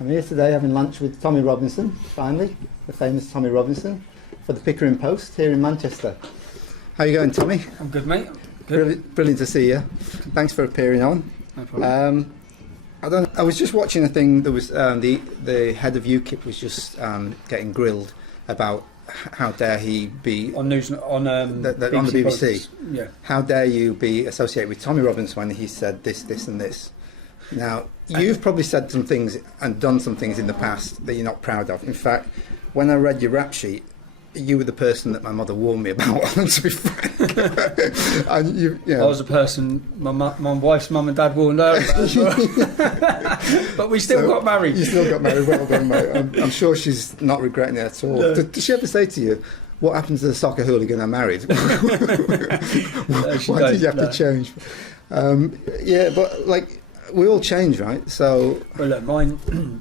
I'm here today having lunch with Tommy Robinson, finally, the famous Tommy Robinson, for the Pickering Post here in Manchester. How are you going, Tommy? I'm good, mate. Good. Brilliant to see you. Thanks for appearing on. No problem. I was just watching a thing that was the head of UKIP was just getting grilled about how dare he be on news on the BBC. Politics. Yeah. How dare you be associated with Tommy Robinson when he said this, and this? Now, you've probably said some things and done some things in the past that you're not proud of. In fact, when I read your rap sheet, you were the person that my mother warned me about, to be frank. And you know. I was a person my wife's mum and dad warned her about as well. But we still got married. You still got married, well done, mate. I'm sure she's not regretting it at all. No. Did she ever say to you, what happened to the soccer hooligan I married? Why did you have to change? Yeah, but like, we all change, right? So, well, look, mine.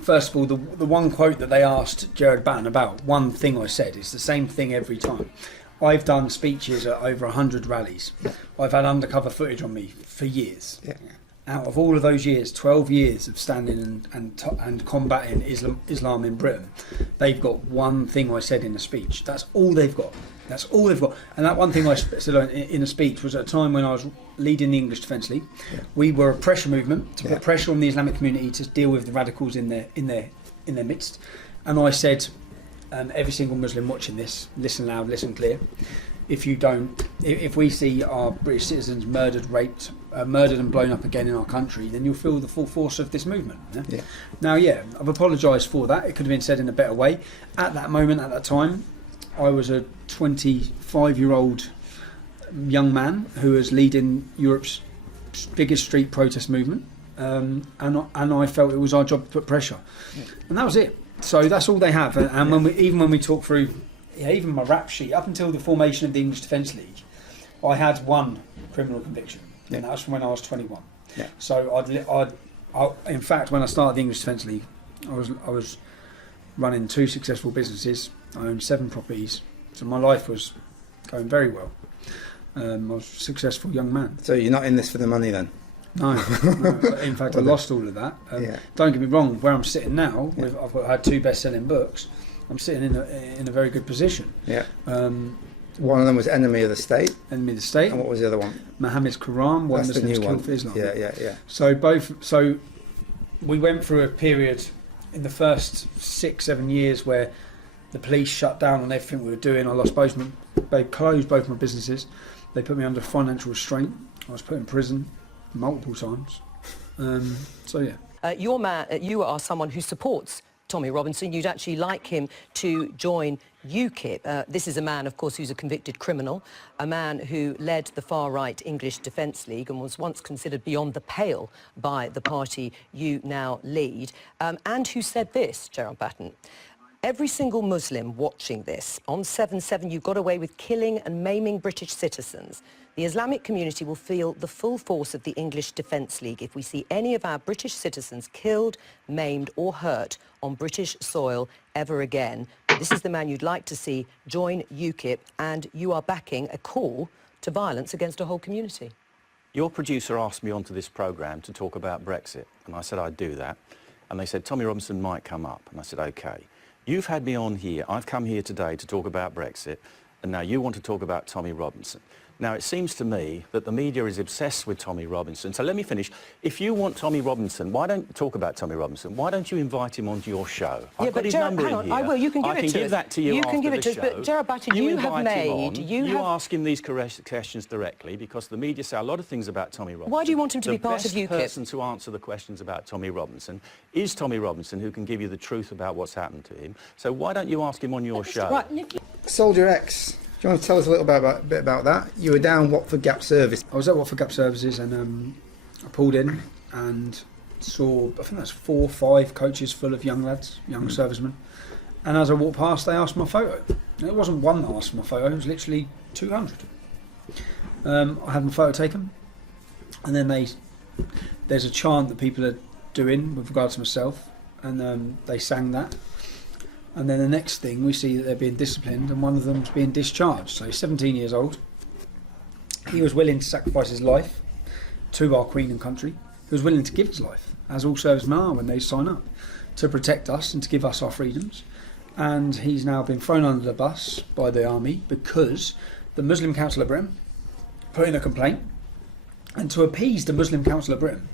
First of all, the one quote that they asked Gerard Batten about, one thing I said, is the same thing every time. I've done speeches at over 100 rallies. Yeah. I've had undercover footage on me for years. Yeah. Out of all of those years, 12 years of standing and combating Islam in Britain, they've got one thing I said in a speech. That's all they've got. That's all they've got. And that one thing I said in a speech was at a time when I was leading the English Defence League. Yeah. We were a pressure movement to put pressure on the Islamic community to deal with the radicals in their midst. And I said, every single Muslim watching this, listen loud, listen clear. If we see our British citizens murdered, raped, murdered and blown up again in our country, then you'll feel the full force of this movement. Yeah? Yeah. Now, I've apologised for that. It could have been said in a better way. At that moment, at that time, I was a 25-year-old young man who was leading Europe's biggest street protest movement, and I felt it was our job to put pressure, and that was it. So that's all they have. And when we talk through, even my rap sheet, up until the formation of the English Defence League, I had one criminal conviction, and that was from when I was 21. Yeah. So I in fact, when I started the English Defence League, I was running 2 successful businesses. I owned 7 properties, so my life was going very well. I was a successful young man. So you're not in this for the money then? No. In fact, I lost all of that. Don't get me wrong, where I'm sitting now, I've had 2 best-selling books, I'm sitting in a very good position. Yeah. One of them was Enemy of the State. Enemy of the State. And what was the other one? Muhammad's Quran, Why Muslims Kill for Islam. Yeah. So we went through a period in the first 6-7 years where the police shut down on everything we were doing. They closed both my businesses. They put me under financial restraint. I was put in prison multiple times. You are someone who supports Tommy Robinson. You'd actually like him to join UKIP. This is a man, of course, who's a convicted criminal, a man who led the far-right English Defence League and was once considered beyond the pale by the party you now lead, and who said this, Gerard Batten: every single Muslim watching this, on 7/7 you got away with killing and maiming British citizens. The Islamic community will feel the full force of the English Defence League if we see any of our British citizens killed, maimed or hurt on British soil ever again. This is the man you'd like to see join UKIP, and you are backing a call to violence against a whole community. Your producer asked me onto this programme to talk about Brexit, and I said I'd do that. And they said Tommy Robinson might come up, and I said OK. You've had me on here, I've come here today to talk about Brexit, and now you want to talk about Tommy Robinson. Now, it seems to me that the media is obsessed with Tommy Robinson. So let me finish. If you want Tommy Robinson, why don't talk about Tommy Robinson? Why don't you invite him onto your show? Yeah, I've got his number in here. I will. You can give it to us. I can give that to you after the show. But Gerard Batten, you have made... You ask him these questions directly, because the media say a lot of things about Tommy Robinson. Why do you want him to be part of UKIP? The best person to answer the questions about Tommy Robinson is Tommy Robinson, who can give you the truth about what's happened to him. So why don't you ask him on your show? Right. Soldier X. Do you want to tell us a little bit about that? You were down Watford Gap Service. I was at Watford Gap Services, and I pulled in and saw, I think that's 4 or 5 coaches full of young lads, young servicemen. And as I walked past, they asked my photo. And it wasn't one that asked for my photo, it was literally 200. I had my photo taken, and then there's a chant that people are doing with regards to myself, and they sang that. And then the next thing, we see that they're being disciplined, and one of them's being discharged. So he's 17 years old. He was willing to sacrifice his life to our Queen and country. He was willing to give his life. as all servicemen are when they sign up, to protect us and to give us our freedoms. And he's now been thrown under the bus by the army because the Muslim Council of Britain put in a complaint, and to appease the Muslim Council of Britain,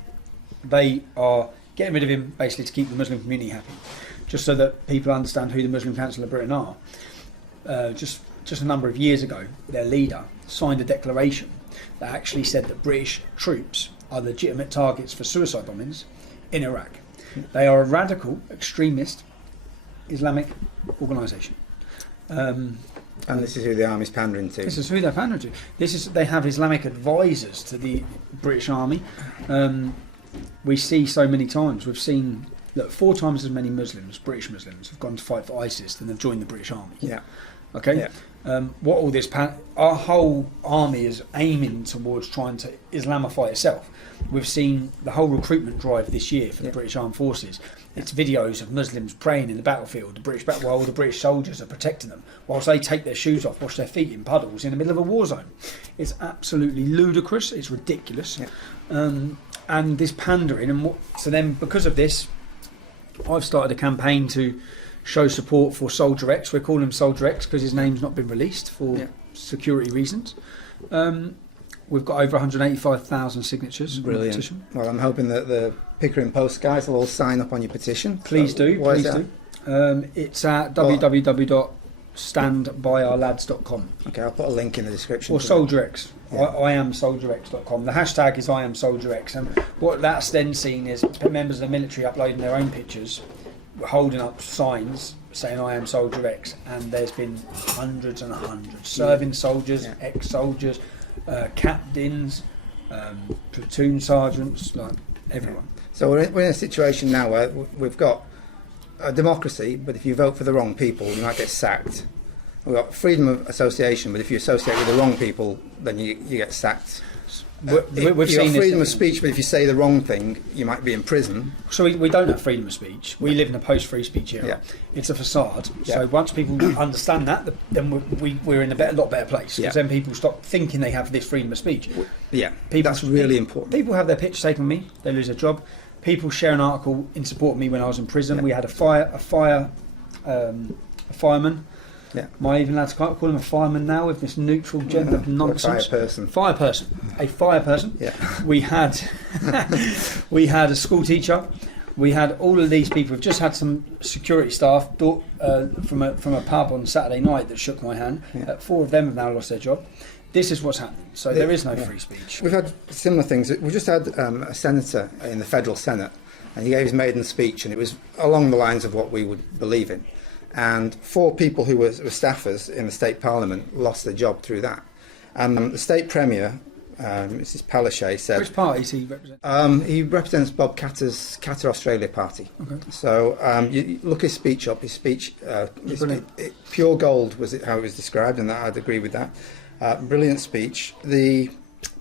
they are getting rid of him basically to keep the Muslim community happy, just so that people understand who the Muslim Council of Britain are. Just a number of years ago, their leader signed a declaration that actually said that British troops are legitimate targets for suicide bombings in Iraq. They are a radical, extremist, Islamic organisation. And this is who the army's pandering to. This is who they're pandering to. They have Islamic advisors to the British Army. We see so many times. We've seen 4 times as many Muslims, British Muslims, have gone to fight for ISIS than have joined the British Army. Yeah. Okay. Yeah. What all this? Our whole army is aiming towards trying to Islamify itself. We've seen the whole recruitment drive this year for the British Armed Forces. It's videos of Muslims praying in the battlefield, while the British soldiers are protecting them, whilst they take their shoes off, wash their feet in puddles in the middle of a war zone. It's absolutely ludicrous. It's ridiculous. Yeah. And this pandering, so then because of this, I've started a campaign to show support for Soldier X. We're calling him Soldier X because his name's not been released for security reasons. We've got over 185,000 signatures. Brilliant. On the petition. Well, I'm hoping that the Pickering Post guys will all sign up on your petition. Please do. Please do. It's at www.standbyourlads.com. Okay, I'll put a link in the description. Or Soldier X. Yeah. I am soldierx.com. The hashtag is I am Soldier X. And what that's then seen is members of the military uploading their own pictures, holding up signs saying I am Soldier X. And there's been hundreds and hundreds. Serving soldiers, ex-soldiers, captains, platoon sergeants, like everyone. So we're in a situation now where we've got a democracy, but if you vote for the wrong people, you might get sacked. We've got freedom of association, but if you associate with the wrong people, then you get sacked. We've seen freedom of speech, but if you say the wrong thing, you might be in prison. So we don't have freedom of speech. We live in a post-free speech era. Yeah. It's a facade. Yeah. So once people understand that, then we're in a lot better place. Because then people stop thinking they have this freedom of speech. Yeah, that's really important. People have their picture taken with me. They lose their job. People share an article in support of me when I was in prison. Yeah. We had a fireman. Yeah. Am I even allowed to call him a fireman now with this neutral gender nonsense? A fire person. Yeah. We had a school teacher. We had all of these people. We've just had some security staff from a pub on Saturday night that shook my hand. Yeah. 4 of them have now lost their job. This is what's happening. So there is no free speech. We've had similar things. We just had a senator in the federal Senate, and he gave his maiden speech, and it was along the lines of what we would believe in. And 4 people who were staffers in the state parliament lost their job through that. And the state premier, Mrs. Palaszczuk, said... Which party does he represent? He represents Bob Katter's Katter Australia Party. Okay. So you look his speech up. His speech, pure gold was how it was described, and I'd agree with that. Brilliant speech. The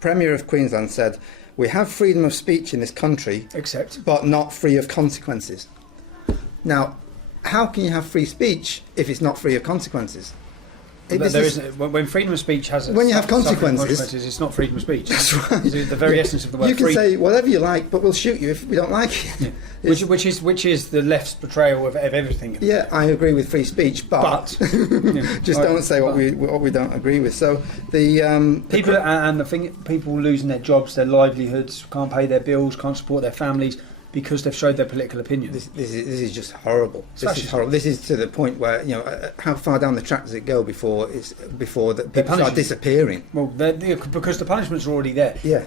Premier of Queensland said, "We have freedom of speech in this country, but not free of consequences." Now, how can you have free speech if it's not free of consequences? When freedom of speech has when you have consequences, it's not freedom of speech. That's right. It's the very essence of the word. You can freedom. say whatever you like, but we'll shoot you if we don't like it. Yeah. Which is the left's portrayal of everything. Yeah, I agree with free speech, but just don't say what we don't agree with. So the people losing their jobs, their livelihoods, can't pay their bills, can't support their families, because they've showed their political opinion. This is just horrible. This is horrible. This is to the point where how far down the track does it go before that people start disappearing? Well, because the punishments are already there. Yeah.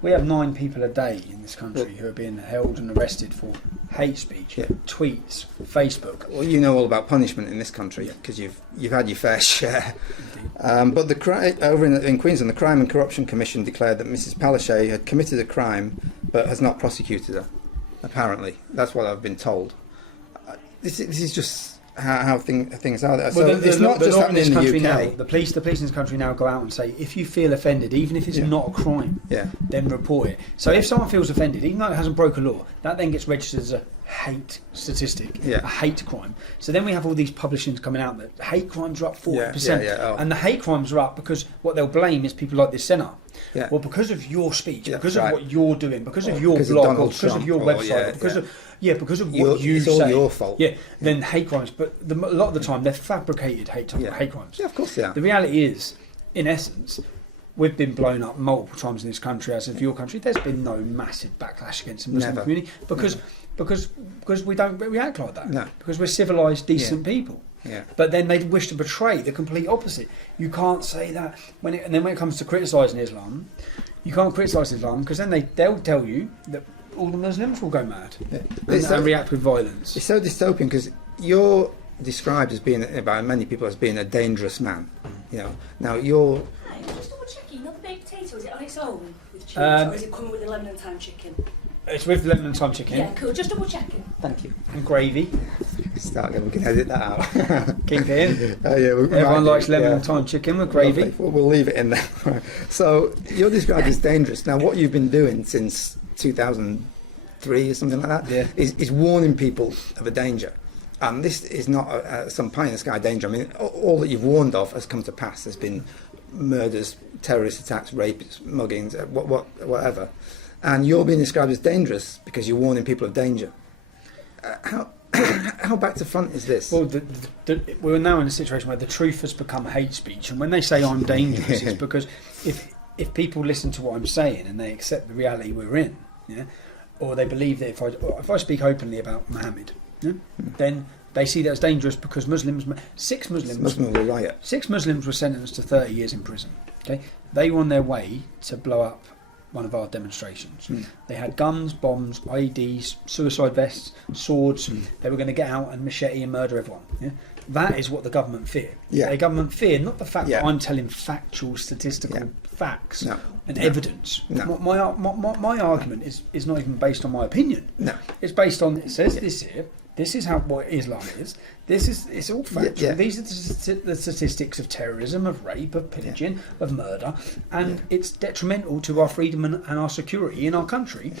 We have 9 people a day in this country who are being held and arrested for hate speech, tweets, Facebook. Well, you know all about punishment in this country because you've had your fair share. But over in Queensland, the Crime and Corruption Commission declared that Mrs. Palaszczuk had committed a crime but has not prosecuted her. Apparently, that's what I've been told. This is just how things are there. Well, So it's not just happening in the country UK. now. The police in this country now go out and say, if you feel offended, even if it's not a crime, then report it. So if someone feels offended, even though it hasn't broken law, that then gets registered as a hate statistic, a hate crime. So then we have all these publishings coming out that hate crimes are up 40%, and the hate crimes are up because what they'll blame is people like this senator. Well, because of your speech, because of what you're doing, because of your blog, or because of your website, because of what you say. It's all your fault. Then hate crimes. But a lot of the time, they're fabricated hate crimes. Yeah, of course they are. The reality is, in essence, we've been blown up multiple times in this country, as of your country. There's been no massive backlash against the Muslim community because we don't react like that. No. Because we're civilised, decent people. Yeah. But then they wish to portray the complete opposite. You can't say that and then when it comes to criticising Islam, you can't criticise Islam because then they'll tell you that all the Muslims will go mad and react with violence. It's so dystopian because you're described as being, by many people, as being a dangerous man. You know, now you're. Just double checking, not the baked potato, is it on its own with cheese or is it coming with the lemon and thyme chicken? It's with lemon and thyme chicken. Yeah, cool, just double checking. Thank you. And gravy. We can edit that out. Keep it in. Everyone likes lemon and thyme chicken with gravy. We'll leave it in there. So you're described as dangerous. Now what you've been doing since 2003 or something like that is warning people of a danger. And this is not some pie-in-the-sky danger. I mean, all that you've warned of has come to pass. There's been murders, terrorist attacks, rapes, muggings, whatever. And you're being described as dangerous because you're warning people of danger. How back to front is this? Well, we're now in a situation where the truth has become hate speech. And when they say I'm dangerous, it's because if people listen to what I'm saying and they accept the reality we're in, or they believe that if I speak openly about Muhammad, then they see that as dangerous because six Muslims will riot. 6 Muslims were sentenced to 30 years in prison. Okay, they were on their way to blow up one of our demonstrations. They had guns, bombs, IEDs, suicide vests, swords. They were going to get out and machete and murder everyone. That is what the government fear. The government fear not the fact that I'm telling factual, statistical facts and evidence. My argument is not even based on my opinion. It's based on, it says this here. This is what Islam is. It's all factual. These are the statistics of terrorism, of rape, of pillaging, of murder, and it's detrimental to our freedom and our security in our country.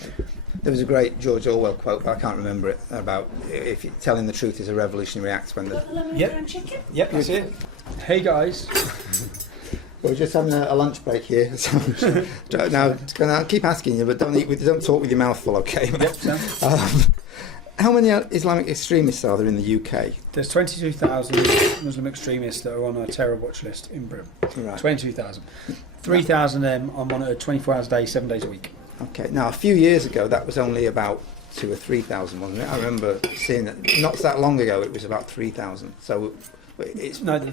There was a great George Orwell quote, but I can't remember it, about if telling the truth is a revolutionary act when the. Chicken? Yep, that's it. Hey guys. We're just having a lunch break here. So now I'll keep asking you, but don't talk with your mouth full, okay? Yep. How many Islamic extremists are there in the UK? There's 22,000 Muslim extremists that are on a terror watch list in Britain. Right. 22,000. 3,000 of them are monitored 24 hours a day, 7 days a week. Okay. Now, a few years ago, that was only about 2,000 or 3,000, wasn't it? I remember seeing it. Not that long ago, it was about 3,000. So it's... No, the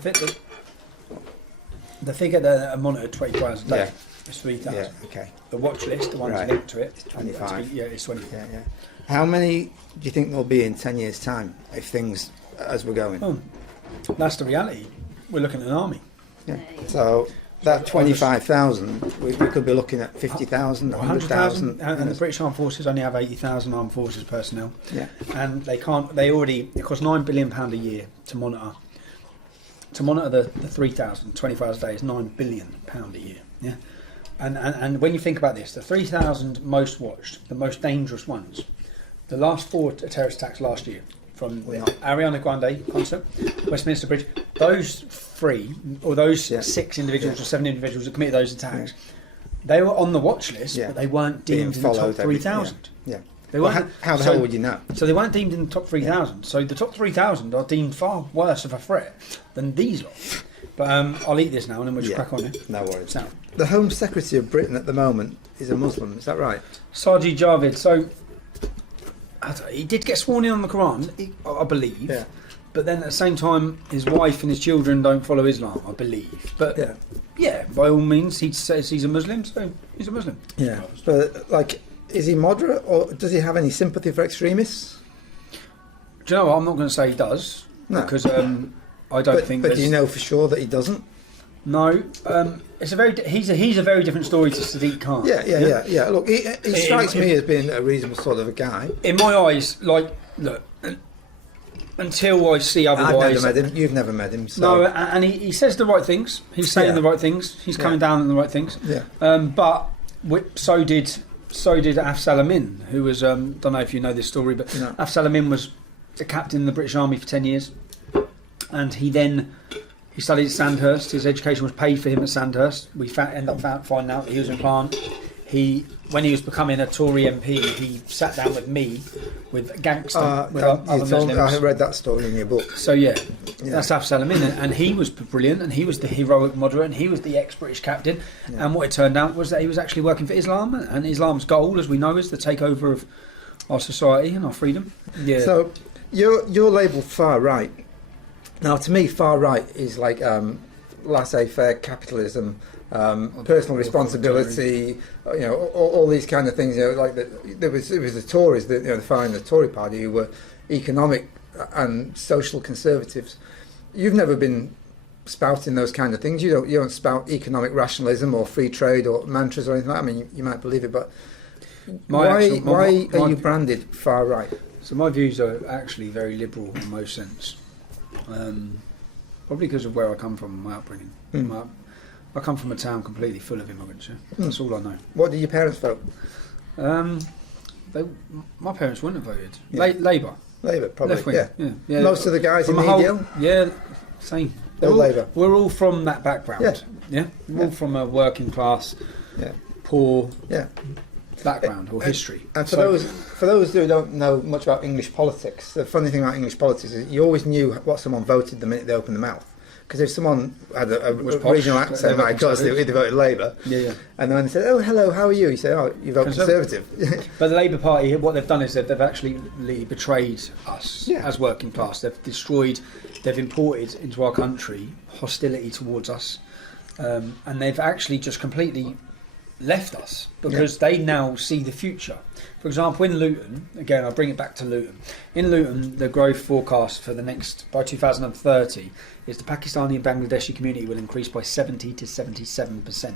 figure that are monitored 24 hours a day is 3,000. Yeah, okay. The watch list, the ones linked to it, it's 25. Yeah, it's 25. Yeah. How many do you think there'll be in 10 years' time if things as we're going? That's the reality. We're looking at an army. Yeah. So that 25,000, we could be looking at 50,000, 100,000. And the British Armed Forces only have 80,000 armed forces personnel. Yeah. And it costs £9 billion a year to monitor. To monitor the 3,000, 24 hours a day is £9 billion a year. Yeah. And when you think about this, the 3,000 most watched, the most dangerous ones, the last 4 terrorist attacks last year, from the Ariana Grande concert, Westminster Bridge, those 6 individuals or 7 individuals that committed those attacks, they were on the watch list, but they weren't deemed in the top 3,000. How the hell would you know? So they weren't deemed in the top 3,000. So the top 3,000 are deemed far worse of a threat than these lot. But I'll eat this now and then we'll just crack on it. No worries. So, the Home Secretary of Britain at the moment is a Muslim, is that right? Sajid Javid. So he did get sworn in on the Quran, I believe. Yeah. But then at the same time, his wife and his children don't follow Islam, I believe. But by all means, he says he's a Muslim, so he's a Muslim. Yeah. But is he moderate, or does he have any sympathy for extremists? Do you know what? I'm not going to say he does, because I don't think. But do you know for sure that he doesn't? No, he's a very different story to Sadiq Khan. Yeah. Look, he strikes me as being a reasonable sort of a guy. In my eyes, look, until I see I've otherwise. never met him. You've never met him. So. No, and he says the right things. He's saying the right things. He's coming down on the right things. Yeah. But so did Afzal Amin, who was don't know if you know this story, but Afzal Amin was a captain in the British Army for 10 years, and he studied at Sandhurst. His education was paid for him at Sandhurst. We ended up finding out that he was in plant. When he was becoming a Tory MP, he sat down with me, with gangster, other Muslims. I read that story in your book. So that's Afzal Amin, and he was brilliant, and he was the heroic moderate, and he was the ex-British captain. And what it turned out was that he was actually working for Islam, and Islam's goal, as we know, is the takeover of our society and our freedom. Yeah. So you're labelled far right. Now, to me, far right is like laissez-faire capitalism, personal responsibility, all these kind of things. Like it was the Tories, the far in the Tory party, who were economic and social conservatives. You've never been spouting those kind of things. You don't spout economic rationalism or free trade or mantras or anything like that. I mean, you might believe it, but why are you branded far right? So my views are actually very liberal in most sense. Probably because of where I come from and my upbringing. I come from a town completely full of immigrants. Yeah? That's all I know. What did your parents vote? My parents wouldn't have voted. Labour. Labour, probably. Left wing. Yeah. Most of the guys in the deal? Yeah, same. Labour. We're all from that background. Yeah. We're all from a working class, poor background or history. And for those who don't know much about English politics, the funny thing about English politics is you always knew what someone voted the minute they opened their mouth. Because if someone had a regional accent like us, they voted Labour. Yeah. And then they said, "Oh, hello, how are you?" You say, "Oh, you vote Conservative." But the Labour Party, what they've done is that they've actually betrayed us as working class. They've destroyed, they've imported into our country hostility towards us, and they've actually just completely left us because they now see the future. For example, in Luton, again, I'll bring it back to Luton. In Luton, the growth forecast for by 2030 is the Pakistani and Bangladeshi community will increase by 70 to 77%.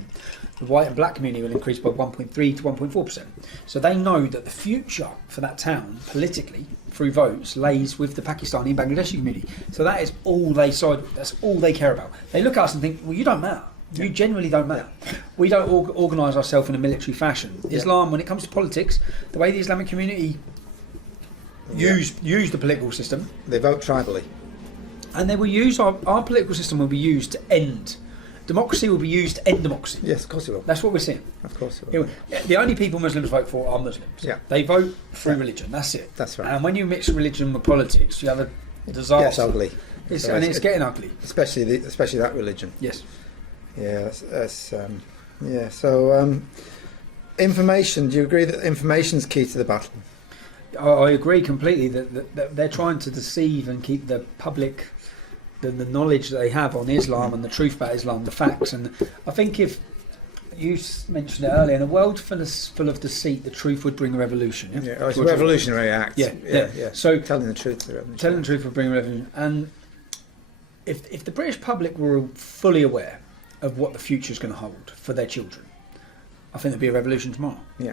The white and black community will increase by 1.3 to 1.4%. So they know that the future for that town, politically, through votes, lays with the Pakistani and Bangladeshi community. So that is all they side. That's all they care about. They look at us and think, well, you don't matter. You generally don't matter. We don't organise ourselves in a military fashion. Islam, when it comes to politics, the way the Islamic community use the political system, they vote tribally, and they will use our political system will be used to end democracy. Will be used to end democracy. Yes, of course it will. That's what we're seeing. Of course it will. The only people Muslims vote for are Muslims. Yeah, they vote through religion. That's it. That's right. And when you mix religion with politics, you have a disaster. It's ugly. It's getting ugly. Especially that religion. Yes. Yeah, So, information. Do you agree that information is key to the battle? I agree completely that they're trying to deceive and keep the public, the knowledge that they have on Islam and the truth about Islam, the facts. And I think if you mentioned it earlier, in a world full of deceit, the truth would bring a revolution. It's a revolutionary act. Yeah. So telling the truth, would bring a revolution. And if the British public were fully aware of what the future is going to hold for their children, I think there'd be a revolution tomorrow. Yeah,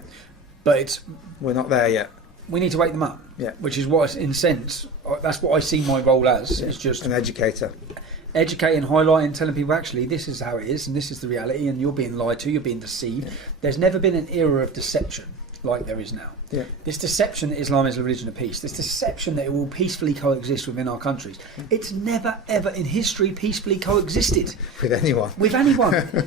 but we're not there yet. We need to wake them up. Yeah, which is what, in sense, that's what I see my role as. It's just an educator, educating, highlighting, telling people actually this is how it is, and this is the reality, and you're being lied to, you're being deceived. Yeah. There's never been an era of deception like there is now. Yeah. This deception that Islam is a religion of peace, this deception that it will peacefully coexist within our countries, it's never ever in history peacefully coexisted with anyone.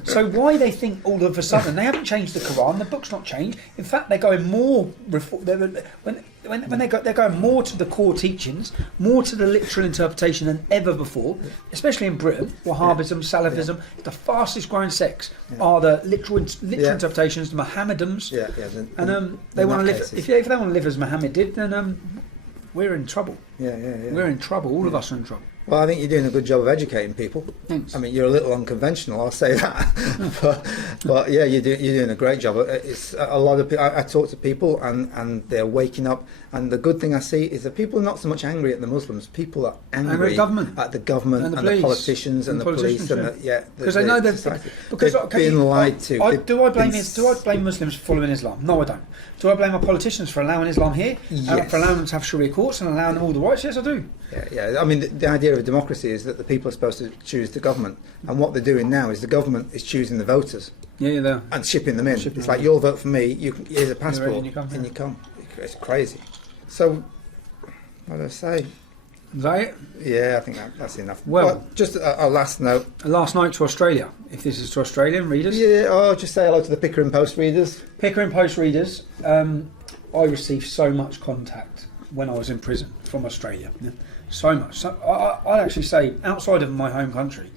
So why they think all of a sudden they haven't changed the Quran, the book's not changed. In fact, they're going more they're going more to the core teachings, more to the literal interpretation than ever before, especially in Britain. Wahhabism, Salafism, the fastest growing sects are the literal interpretations, the Mohammedans. And they want to live. If they want to live as Muhammad did, then we're in trouble. We're in trouble. All of us are in trouble. Well, I think you're doing a good job of educating people. Thanks. I mean, you're a little unconventional, I'll say that. but yeah, you're doing a great job. It's a lot of people. I talk to people, and they're waking up. And the good thing I see is that people are not so much angry at the Muslims. People are angry at the government and the politicians and the police because they know they're being lied to. Do I blame Muslims for following Islam? No, I don't. Do I blame our politicians for allowing Islam here? Yes. For allowing them to have Sharia courts and allowing them all the rights? Yes, I do. Yeah. I mean, the idea of democracy is that the people are supposed to choose the government, and what they're doing now is the government is choosing the voters. Yeah. And shipping them in. It's like, you'll vote for me. Here's a passport, and you come. It's crazy. So, what do I say? Is that it? Yeah, I think that's enough. Well, but just a last note. A last note to Australia, if this is to Australian readers. Yeah, just say hello to the Pickering Post readers. Pickering Post readers, I received so much contact when I was in prison from Australia. Yeah? So much. So, I'd actually say, outside of my home country,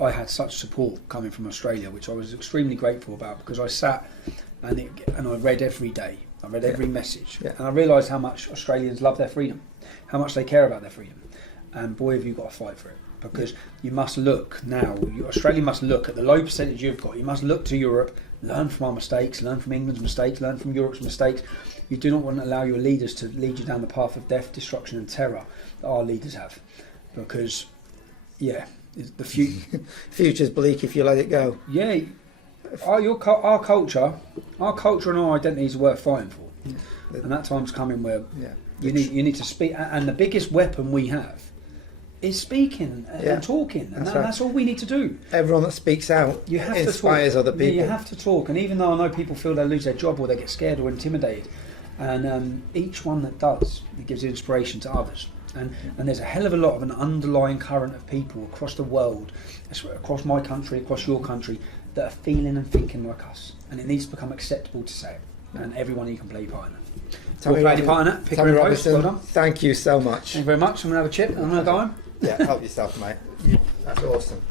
I had such support coming from Australia, which I was extremely grateful about, because I sat and I read every day. I read every message. Yeah. And I realised how much Australians love their freedom, how much they care about their freedom. And boy, have you got to fight for it. Because you must look now, Australia must look at the low percentage you've got. You must look to Europe, learn from our mistakes, learn from England's mistakes, learn from Europe's mistakes. You do not want to allow your leaders to lead you down the path of death, destruction and terror that our leaders have. Because, the future's bleak if you let it go. Yeah, our culture and our identities are worth fighting for. And that time's coming where you need to speak. And the biggest weapon we have is speaking and talking, and that's all we need to do. Everyone that speaks out inspires other people. Yeah, you have to talk, and even though I know people feel they lose their job or they get scared or intimidated, and each one that does, it gives inspiration to others. And there's a hell of a lot of an underlying current of people across the world, across my country, across your country, that are feeling and thinking like us, and it needs to become acceptable to say it, and everyone you can play part in it. Tommy Robinson, thank you so much. Thank you very much. I'm going to have a chip and I'm going to go home. Yeah, help yourself, mate. That's awesome.